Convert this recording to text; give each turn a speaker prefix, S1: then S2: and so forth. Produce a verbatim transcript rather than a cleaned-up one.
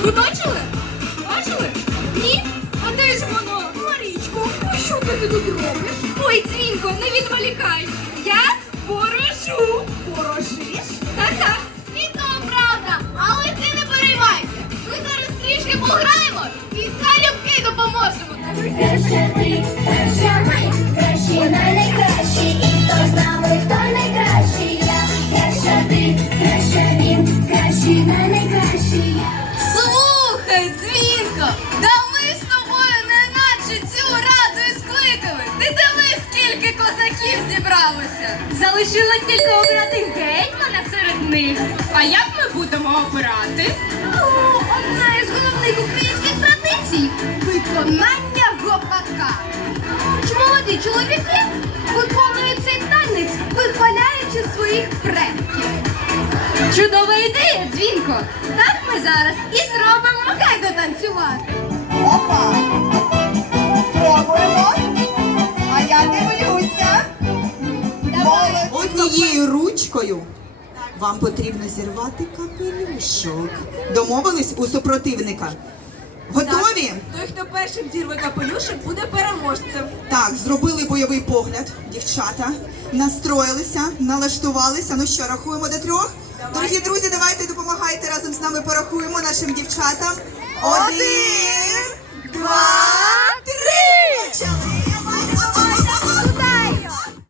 S1: Ви бачили? Бачили? Ні? А де ж воно? Марічко, а що ти тут робиш? Ой, Дзвінко, не відволікай. Я ворожу. Ворожиш? Так-так.
S2: І то правда, але ти не переймайся. Ми зараз трішки пограємо і залюбки допоможемо.
S3: Краще ти, краще ми, кращі, найкращі, і хто з нами, хто найкращий я. Краще ти, краще він, кращі, найкращий я.
S2: Слухай, Дзвінко, да ми з тобою неначе цю раду і скликали. Ти дивись, скільки козаків зібралося.
S1: Залишилось тільки обрати гетьмана серед них. А як ми будемо обирати?
S2: Ну, одна із головних українських традицій – виконання гопака. Чи молоді чоловіки виконують цей танець, вихваляючи своїх предків.
S1: Чудова ідея, Дзвінко.
S2: Так ми зараз і зробимо гайду танцювати.
S4: Опа! Пробуємо. А я дивлюся. Молодці.
S5: Однією ручкою вам потрібно зірвати капелюшок. Домовились у супротивника? Готові?
S4: Той, хто першим зірве капелюшок, буде переможцем.
S5: Так, зробили бойовий погляд, дівчата. Настроїлися, налаштувалися. Ну що, рахуємо до трьох? Дорогі друзі, давайте допомагайте разом з нами порахуємо нашим дівчатам. Один, два, три! Почали!